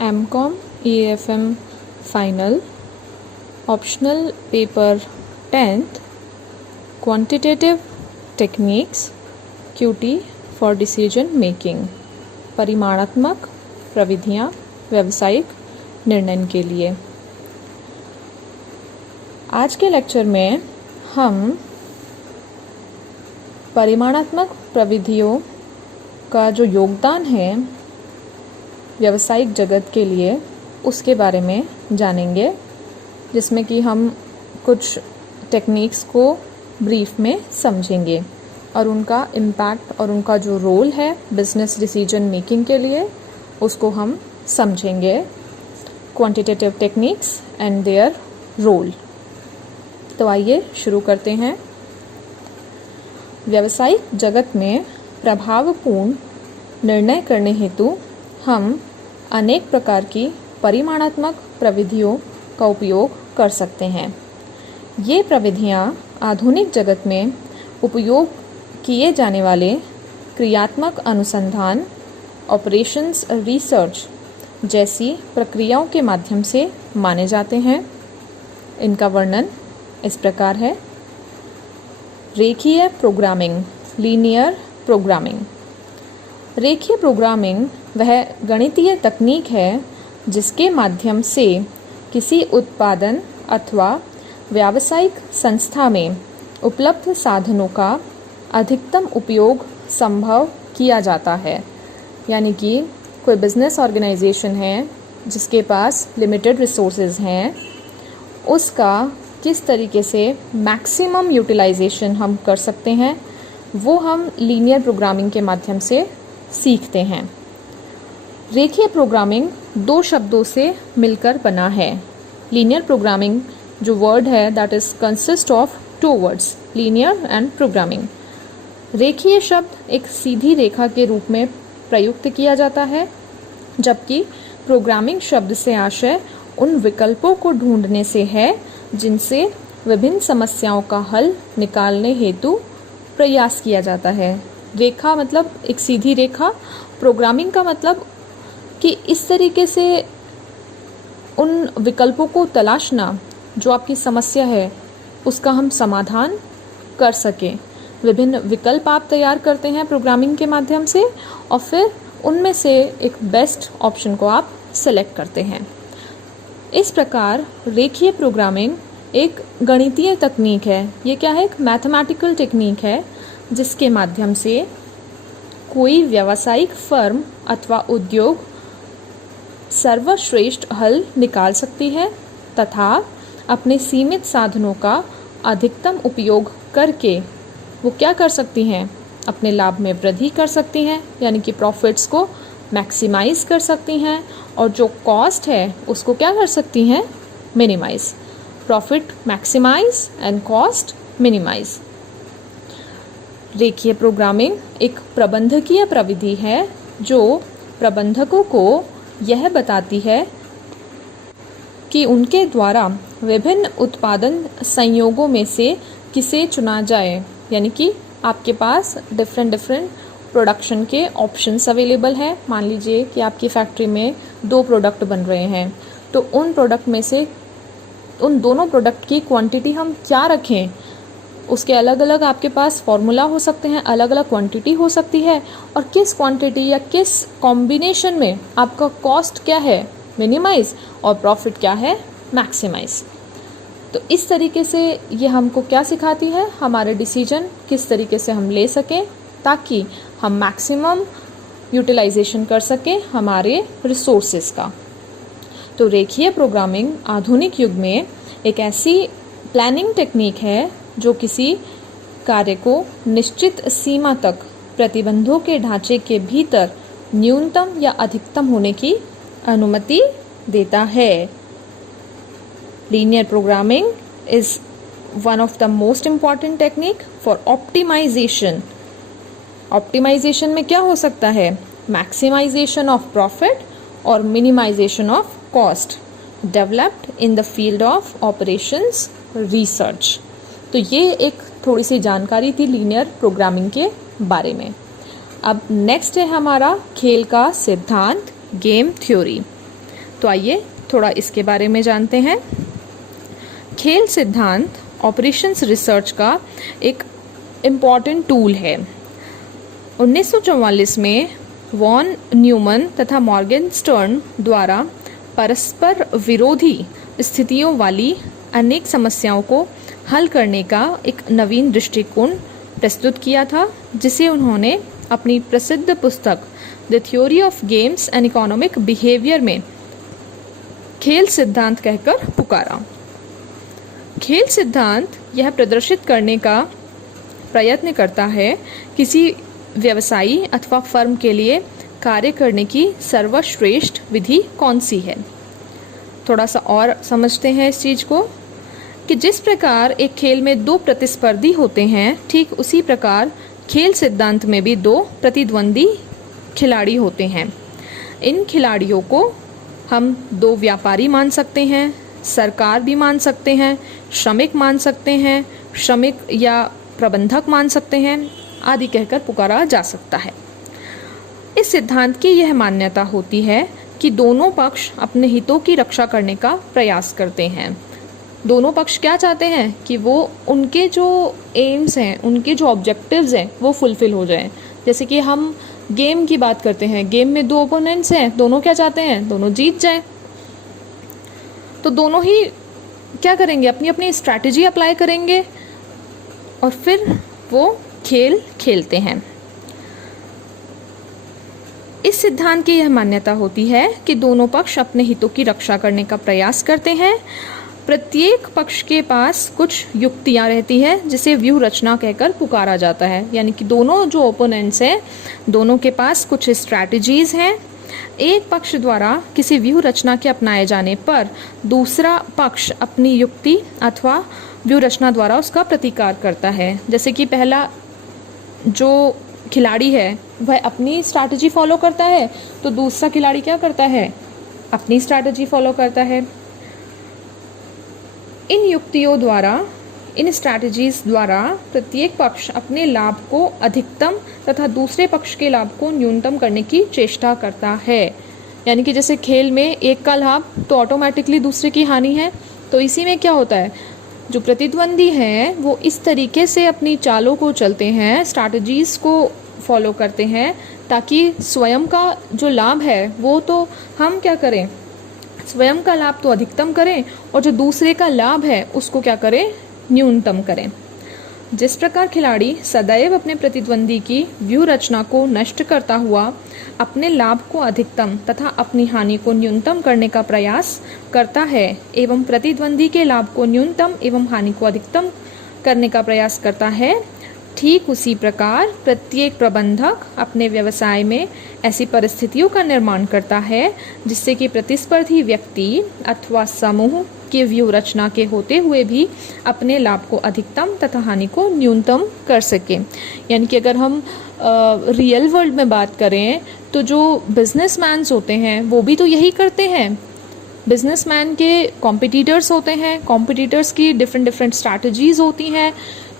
MCom EAFM final optional paper 10th quantitative techniques QT for decision making, परिमाणात्मक प्रविधियाँ व्यावसायिक निर्णय के लिए। आज के लेक्चर में हम परिमाणात्मक प्रविधियों का जो योगदान है व्यावसायिक जगत के लिए उसके बारे में जानेंगे, जिसमें कि हम कुछ टेक्निक्स को ब्रीफ में समझेंगे और उनका इम्पैक्ट और उनका जो रोल है बिजनेस डिसीजन मेकिंग के लिए उसको हम समझेंगे। Quantitative techniques and their role. तो आइए शुरू करते हैं। व्यावसायिक जगत में प्रभावपूर्ण निर्णय करने हेतु हम अनेक प्रकार की परिमाणात्मक प्रविधियों का उपयोग कर सकते हैं। ये प्रविधियाँ आधुनिक जगत में उपयोग किए जाने वाले क्रियात्मक अनुसंधान, ऑपरेशंस रिसर्च जैसी प्रक्रियाओं के माध्यम से माने जाते हैं। इनका वर्णन इस प्रकार है। रेखीय प्रोग्रामिंग, लीनियर प्रोग्रामिंग। रेखीय प्रोग्रामिंग वह गणितीय तकनीक है जिसके माध्यम से किसी उत्पादन अथवा व्यावसायिक संस्था में उपलब्ध साधनों का अधिकतम उपयोग संभव किया जाता है। यानी कि कोई बिजनेस ऑर्गेनाइजेशन है जिसके पास लिमिटेड रिसोर्सेज हैं, उसका किस तरीके से मैक्सिमम यूटिलाइजेशन हम कर सकते हैं वो हम लीनियर प्रोग्रामिंग के माध्यम से सीखते हैं। रेखीय प्रोग्रामिंग दो शब्दों से मिलकर बना है। लीनियर प्रोग्रामिंग जो वर्ड है that is consist of two words, linear and programming. रेखीय शब्द एक सीधी रेखा के रूप में प्रयुक्त किया जाता है, जबकि प्रोग्रामिंग शब्द से आशय उन विकल्पों को ढूंढने से है जिनसे विभिन्न समस्याओं का हल निकालने हेतु प्रयास किया जाता है। रेखा मतलब एक सीधी रेखा, प्रोग्रामिंग का मतलब कि इस तरीके से उन विकल्पों को तलाशना जो आपकी समस्या है उसका हम समाधान कर सकें। विभिन्न विकल्प आप तैयार करते हैं प्रोग्रामिंग के माध्यम से और फिर उनमें से एक बेस्ट ऑप्शन को आप सेलेक्ट करते हैं। इस प्रकार रेखीय प्रोग्रामिंग एक गणितीय तकनीक है। ये क्या है? एक मैथमेटिकल टेक्निक है जिसके माध्यम से कोई व्यावसायिक फर्म अथवा उद्योग सर्वश्रेष्ठ हल निकाल सकती है तथा अपने सीमित साधनों का अधिकतम उपयोग करके वो क्या कर सकती हैं? अपने लाभ में वृद्धि कर सकती हैं, यानी कि प्रॉफिट्स को मैक्सिमाइज कर सकती हैं और जो कॉस्ट है उसको क्या कर सकती हैं? Minimize. Profit maximize and cost minimize. रेखीय प्रोग्रामिंग एक प्रबंधकीय प्रविधि है जो प्रबंधकों को यह बताती है कि उनके द्वारा विभिन्न उत्पादन संयोगों में से किसे चुना जाए। यानी कि आपके पास डिफरेंट प्रोडक्शन के ऑप्शंस अवेलेबल हैं। मान लीजिए कि आपकी फैक्ट्री में 2 प्रोडक्ट बन रहे हैं, तो उन प्रोडक्ट में से उन दोनों प्रोडक्ट की क्वांटिटी हम क्या रखें, उसके अलग अलग आपके पास फॉर्मूला हो सकते हैं, अलग अलग क्वांटिटी हो सकती है और किस क्वांटिटी या किस कॉम्बिनेशन में आपका कॉस्ट क्या है? मिनिमाइज और प्रॉफिट क्या है? मैक्सिमाइज। तो इस तरीके से ये हमको क्या सिखाती है? हमारे डिसीजन किस तरीके से हम ले सकें ताकि हम मैक्सिमम यूटिलाइजेशन कर सकें हमारे रिसोर्सेज का। तो रेखीय प्रोग्रामिंग आधुनिक युग में एक ऐसी प्लानिंग टेक्निक है जो किसी कार्य को निश्चित सीमा तक प्रतिबंधों के ढांचे के भीतर न्यूनतम या अधिकतम होने की अनुमति देता है। Linear programming is one of the most important technique for optimization. Optimization में क्या हो सकता है? मैक्सिमाइजेशन ऑफ प्रॉफिट और minimization of cost, developed in the field of operations research. तो ये एक थोड़ी सी जानकारी थी लीनियर प्रोग्रामिंग के बारे में। अब नेक्स्ट है हमारा खेल का सिद्धांत, गेम थ्योरी। तो आइए थोड़ा इसके बारे में जानते हैं। खेल सिद्धांत ऑपरेशंस रिसर्च का एक इम्पॉर्टेंट टूल है। 1944 में वॉन न्यूमन तथा मॉर्गनस्टर्न द्वारा परस्पर विरोधी स्थितियों वाली अनेक समस्याओं को हल करने का एक नवीन दृष्टिकोण प्रस्तुत किया था, जिसे उन्होंने अपनी प्रसिद्ध पुस्तक the theory of games and economic behaviour में खेल सिद्धांत कहकर पुकारा। खेल सिद्धांत यह प्रदर्शित करने का प्रयत्न करता है किसी व्यवसायी अथवा फर्म के लिए कार्य करने की सर्वश्रेष्ठ विधि कौन सी है। थोड़ा सा और समझते हैं इस चीज़ को कि जिस प्रकार एक खेल में दो प्रतिस्पर्धी होते हैं, ठीक उसी प्रकार खेल सिद्धांत में भी दो प्रतिद्वंदी खिलाड़ी होते हैं। इन खिलाड़ियों को हम दो व्यापारी मान सकते हैं, सरकार भी मान सकते हैं, श्रमिक मान सकते हैं, श्रमिक या प्रबंधक मान सकते हैं आदि कहकर पुकारा जा सकता है। इस सिद्धांत की यह मान्यता होती है कि दोनों पक्ष अपने हितों की रक्षा करने का प्रयास करते हैं। दोनों पक्ष क्या चाहते हैं कि वो उनके जो एम्स हैं, उनके जो ऑब्जेक्टिव्स हैं वो फुलफिल हो जाएं। जैसे कि हम गेम की बात करते हैं, गेम में दो ओपोनेंट्स हैं, दोनों क्या चाहते हैं, दोनों जीत जाएं। तो दोनों ही क्या करेंगे, अपनी अपनी स्ट्रैटेजी अप्लाई करेंगे और फिर वो खेल खेलते हैं। इस सिद्धांत की यह मान्यता होती है कि दोनों पक्ष अपने हितों की रक्षा करने का प्रयास करते हैं। प्रत्येक पक्ष के पास कुछ युक्तियां रहती है जिसे व्यूह रचना कहकर पुकारा जाता है। यानी कि दोनों जो ओपोनेंट्स हैं, दोनों के पास कुछ स्ट्रैटेजीज हैं। एक पक्ष द्वारा किसी व्यूह रचना के अपनाए जाने पर दूसरा पक्ष अपनी युक्ति अथवा व्यूह रचना द्वारा उसका प्रतिकार करता है। जैसे कि पहला जो खिलाड़ी है वह अपनी स्ट्रैटेजी फॉलो करता है, तो दूसरा खिलाड़ी क्या करता है, अपनी स्ट्रैटेजी फॉलो करता है। इन युक्तियों द्वारा, इन स्ट्रैटेजीज द्वारा प्रत्येक पक्ष अपने लाभ को अधिकतम तथा दूसरे पक्ष के लाभ को न्यूनतम करने की चेष्टा करता है। यानी कि जैसे खेल में एक का लाभ तो ऑटोमेटिकली दूसरे की हानि है। तो इसी में क्या होता है, जो प्रतिद्वंदी हैं वो इस तरीके से अपनी चालों को चलते हैं, स्ट्रैटेजीज को फॉलो करते हैं, ताकि स्वयं का जो लाभ है वो तो हम क्या करें, स्वयं का लाभ तो अधिकतम करें और जो दूसरे का लाभ है उसको क्या करें, न्यूनतम करें। जिस प्रकार खिलाड़ी सदैव अपने प्रतिद्वंदी की व्यूह रचना को नष्ट करता हुआ अपने लाभ को अधिकतम तथा अपनी हानि को न्यूनतम करने का प्रयास करता है एवं प्रतिद्वंदी के लाभ को न्यूनतम एवं हानि को अधिकतम करने का प्रयास करता है, ठीक उसी प्रकार प्रत्येक प्रबंधक अपने व्यवसाय में ऐसी परिस्थितियों का निर्माण करता है जिससे कि प्रतिस्पर्धी व्यक्ति अथवा समूह की व्यूह रचना के होते हुए भी अपने लाभ को अधिकतम तथा हानि को न्यूनतम कर सके। यानी कि अगर हम रियल वर्ल्ड में बात करें तो जो बिजनेसमैन्स होते हैं वो भी तो यही करते हैं। बिजनेसमैन के कॉम्पिटिटर्स होते हैं, कॉम्पिटिटर्स की डिफरेंट स्ट्रैटेजीज होती हैं।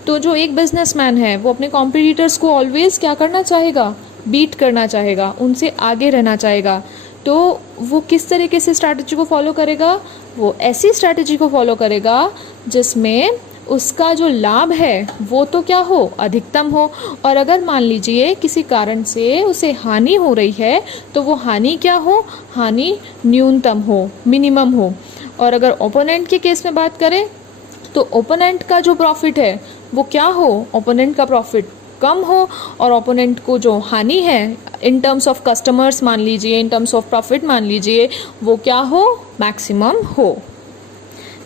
तो जो एक बिजनेसमैन है वो अपने कॉम्पिटिटर्स को ऑलवेज क्या करना चाहेगा, बीट करना चाहेगा, उनसे आगे रहना चाहेगा। तो वो किस तरीके से स्ट्रैटेजी को फॉलो करेगा, वो ऐसी स्ट्रैटेजी को फॉलो करेगा जिसमें उसका जो लाभ है वो तो क्या हो, अधिकतम हो। और अगर मान लीजिए किसी कारण से उसे हानि हो रही है तो वो हानि क्या हो, हानि न्यूनतम हो, मिनिमम हो। और अगर ओपोनेंट के केस में बात करें तो ओपोनेंट का जो प्रॉफिट है वो क्या हो, ओपोनेंट का प्रॉफिट कम हो और ओपोनेंट को जो हानि है इन टर्म्स ऑफ कस्टमर्स मान लीजिए, इन टर्म्स ऑफ प्रॉफिट मान लीजिए, वो क्या हो, मैक्सिमम हो।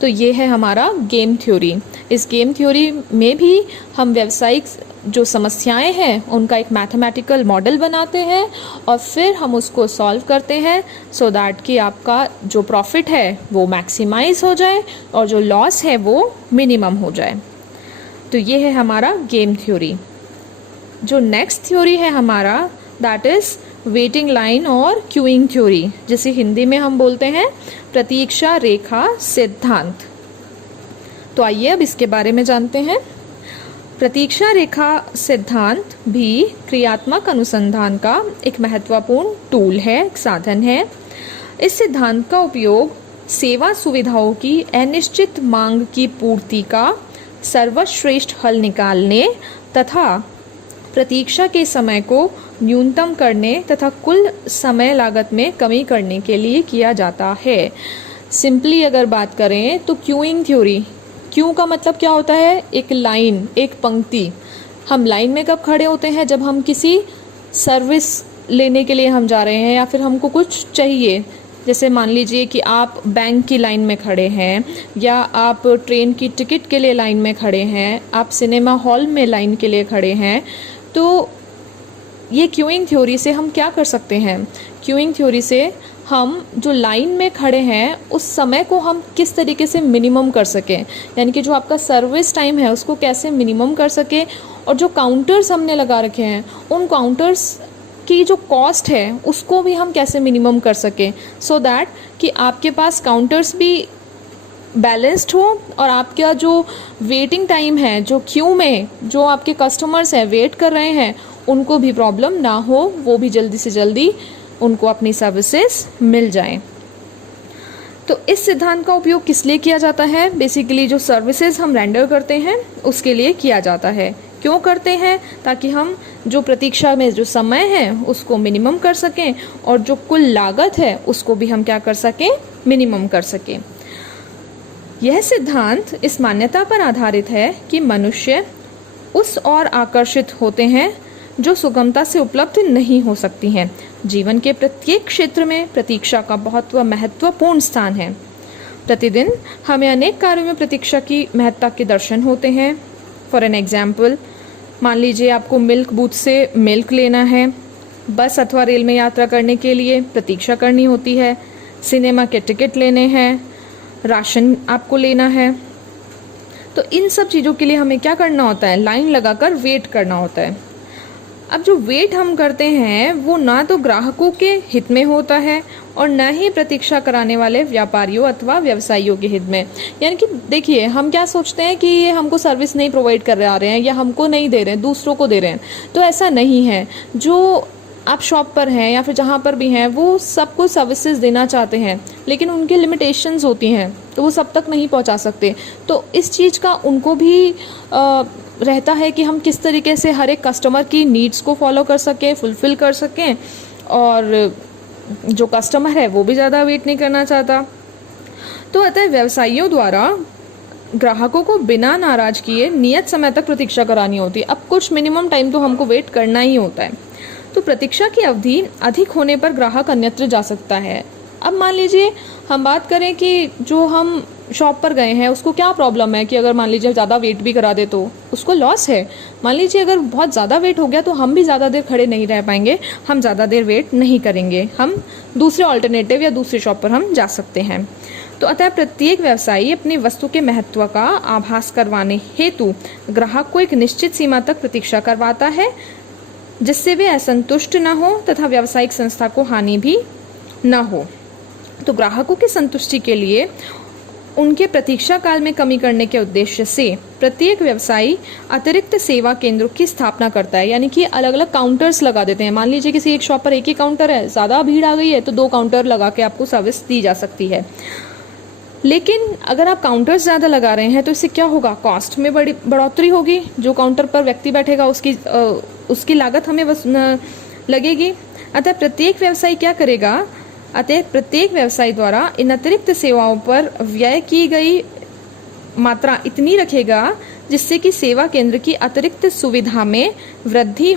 तो ये है हमारा गेम थ्योरी। इस गेम थ्योरी में भी हम व्यावसायिक जो समस्याएं हैं उनका एक मैथमेटिकल मॉडल बनाते हैं और फिर हम उसको सॉल्व करते हैं सो दैट कि आपका जो प्रॉफिट है वो मैक्सिमाइज हो जाए और जो लॉस है वो मिनिमम हो जाए। तो ये है हमारा गेम थ्योरी। जो नेक्स्ट थ्योरी है हमारा दैट इज़ वेटिंग लाइन और क्यूइंग थ्योरी, जिसे हिंदी में हम बोलते हैं प्रतीक्षा रेखा सिद्धांत। तो आइए अब इसके बारे में जानते हैं। प्रतीक्षा रेखा सिद्धांत भी क्रियात्मक अनुसंधान का एक महत्वपूर्ण टूल है, एक साधन है। इस सिद्धांत का उपयोग सेवा सुविधाओं की अनिश्चित मांग की पूर्ति का सर्वश्रेष्ठ हल निकालने तथा प्रतीक्षा के समय को न्यूनतम करने तथा कुल समय लागत में कमी करने के लिए किया जाता है। सिंपली अगर बात करें तो क्यूइंग थ्योरी, क्यू का मतलब क्या होता है? एक लाइन, एक पंक्ति। हम लाइन में कब खड़े होते हैं? जब हम किसी सर्विस लेने के लिए हम जा रहे हैं या फिर हमको कुछ चाहिए। जैसे मान लीजिए कि आप बैंक की लाइन में खड़े हैं या आप ट्रेन की टिकट के लिए लाइन में खड़े हैं, आप सिनेमा हॉल में लाइन के लिए खड़े हैं। तो ये क्यूइंग थ्योरी से हम क्या कर सकते हैं? क्यूइंग थ्योरी से हम जो लाइन में खड़े हैं उस समय को हम किस तरीके से मिनिमम कर सकें, यानी कि जो आपका सर्विस टाइम है उसको कैसे मिनिमम कर सकें, और जो काउंटर्स हमने लगा रखे हैं उन काउंटर्स की जो कॉस्ट है उसको भी हम कैसे मिनिमम कर सकें, सो दैट कि आपके पास काउंटर्स भी बैलेंस्ड हो और आपका जो वेटिंग टाइम है, जो क्यू में जो आपके कस्टमर्स हैं वेट कर रहे हैं, उनको भी प्रॉब्लम ना हो, वो भी जल्दी से जल्दी उनको अपनी सर्विसेज मिल जाएं। तो इस सिद्धांत का उपयोग किस लिए किया जाता है? बेसिकली जो सर्विसेज हम रेंडर करते हैं उसके लिए किया जाता है। क्यों करते हैं? ताकि हम जो प्रतीक्षा में जो समय है उसको मिनिमम कर सकें और जो कुल लागत है उसको भी हम क्या कर सकें? मिनिमम कर सकें। यह सिद्धांत इस मान्यता पर आधारित है कि मनुष्य उस ओर आकर्षित होते हैं जो सुगमता से उपलब्ध नहीं हो सकती हैं। जीवन के प्रत्येक क्षेत्र में प्रतीक्षा का बहुत महत्वपूर्ण स्थान है। प्रतिदिन हमें अनेक कार्यों में प्रतीक्षा की महत्ता के दर्शन होते हैं। फॉर एन एग्जाम्पल, मान लीजिए आपको मिल्क बूथ से मिल्क लेना है, बस अथवा रेल में यात्रा करने के लिए प्रतीक्षा करनी होती है, सिनेमा के टिकट लेने हैं, राशन आपको लेना है। तो इन सब चीज़ों के लिए हमें क्या करना होता है? लाइन लगाकर वेट करना होता है। अब जो वेट हम करते हैं वो ना तो ग्राहकों के हित में होता है और न ही प्रतीक्षा कराने वाले व्यापारियों अथवा व्यवसायियों के हित में। यानी कि देखिए, हम क्या सोचते हैं कि ये हमको सर्विस नहीं प्रोवाइड कर रहे हैं या हमको नहीं दे रहे हैं, दूसरों को दे रहे हैं। तो ऐसा नहीं है। जो आप शॉप पर हैं या फिर जहाँ पर भी हैं वो सबको सर्विसेज देना चाहते हैं, लेकिन उनकी लिमिटेशंस होती हैं तो वो सब तक नहीं पहुँचा सकते। तो इस चीज़ का उनको भी रहता है कि हम किस तरीके से हर एक कस्टमर की नीड्स को फॉलो कर सकें, फुलफ़िल कर सकें, और जो कस्टमर है वो भी ज़्यादा वेट नहीं करना चाहता। तो अतः व्यवसायियों द्वारा ग्राहकों को बिना नाराज किए नियत समय तक प्रतीक्षा करानी होती है। अब कुछ मिनिमम टाइम तो हमको वेट करना ही होता है। तो प्रतीक्षा की अवधि अधिक होने पर ग्राहक अन्यत्र जा सकता है। अब मान लीजिए हम बात करें कि जो हम शॉप पर गए हैं उसको क्या प्रॉब्लम है कि अगर मान लीजिए ज़्यादा वेट भी करा दे तो उसको लॉस है। मान लीजिए अगर बहुत ज़्यादा वेट हो गया तो हम भी ज़्यादा देर खड़े नहीं रह पाएंगे, हम ज़्यादा देर वेट नहीं करेंगे, हम दूसरे ऑल्टरनेटिव या दूसरी शॉप पर हम जा सकते हैं। तो अतः प्रत्येक व्यवसायी अपनी वस्तु के महत्व का आभास करवाने हेतु ग्राहक को एक निश्चित सीमा तक प्रतीक्षा करवाता है, जिससे वे असंतुष्ट न हो तथा व्यावसायिक संस्था को हानि भी न हो। तो ग्राहकों की संतुष्टि के लिए उनके प्रतीक्षा काल में कमी करने के उद्देश्य से प्रत्येक व्यवसायी अतिरिक्त सेवा केंद्रों की स्थापना करता है। यानी कि अलग अलग काउंटर्स लगा देते हैं। मान लीजिए किसी एक शॉप पर एक ही काउंटर है, ज़्यादा भीड़ आ गई है तो 2 काउंटर लगा के आपको सर्विस दी जा सकती है। लेकिन अगर आप काउंटर्स ज़्यादा लगा रहे हैं तो इससे क्या होगा? कॉस्ट में बड़ी बढ़ोतरी होगी। जो काउंटर पर व्यक्ति बैठेगा उसकी लागत हमें लगेगी। अतः प्रत्येक व्यवसायी क्या करेगा? अतः प्रत्येक व्यवसायी द्वारा इन अतिरिक्त सेवाओं पर व्यय की गई मात्रा इतनी रखेगा जिससे कि सेवा केंद्र की अतिरिक्त सुविधा में वृद्धि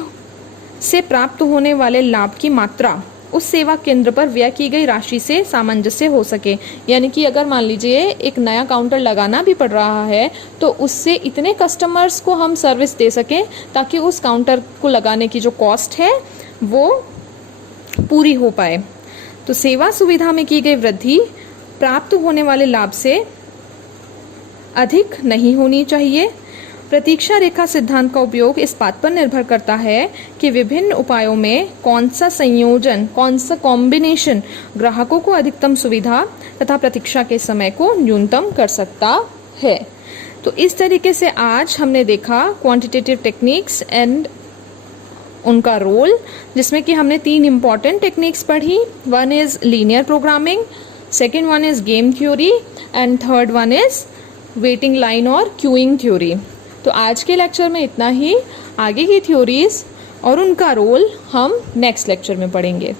से प्राप्त होने वाले लाभ की मात्रा उस सेवा केंद्र पर व्यय की गई राशि से सामंजस्य हो सके। यानी कि अगर मान लीजिए एक नया काउंटर लगाना भी पड़ रहा है तो उससे इतने कस्टमर्स को हम सर्विस दे सकें ताकि उस काउंटर को लगाने की जो कॉस्ट है वो पूरी हो पाए। तो सेवा सुविधा में की गई वृद्धि प्राप्त होने वाले लाभ से अधिक नहीं होनी चाहिए। प्रतीक्षा रेखा सिद्धांत का उपयोग इस बात पर निर्भर करता है कि विभिन्न उपायों में कौन सा संयोजन, कौन सा कॉम्बिनेशन ग्राहकों को अधिकतम सुविधा तथा प्रतीक्षा के समय को न्यूनतम कर सकता है। तो इस तरीके से आज हमने देखा क्वांटिटेटिव टेक्निक्स एंड उनका रोल, जिसमें कि हमने 3 इम्पॉर्टेंट टेक्निक्स पढ़ी। One is linear programming, second one is game theory and third one is waiting line और क्यूइंग थ्योरी। तो आज के लेक्चर में इतना ही। आगे की थ्योरीज और उनका रोल हम नेक्स्ट लेक्चर में पढ़ेंगे।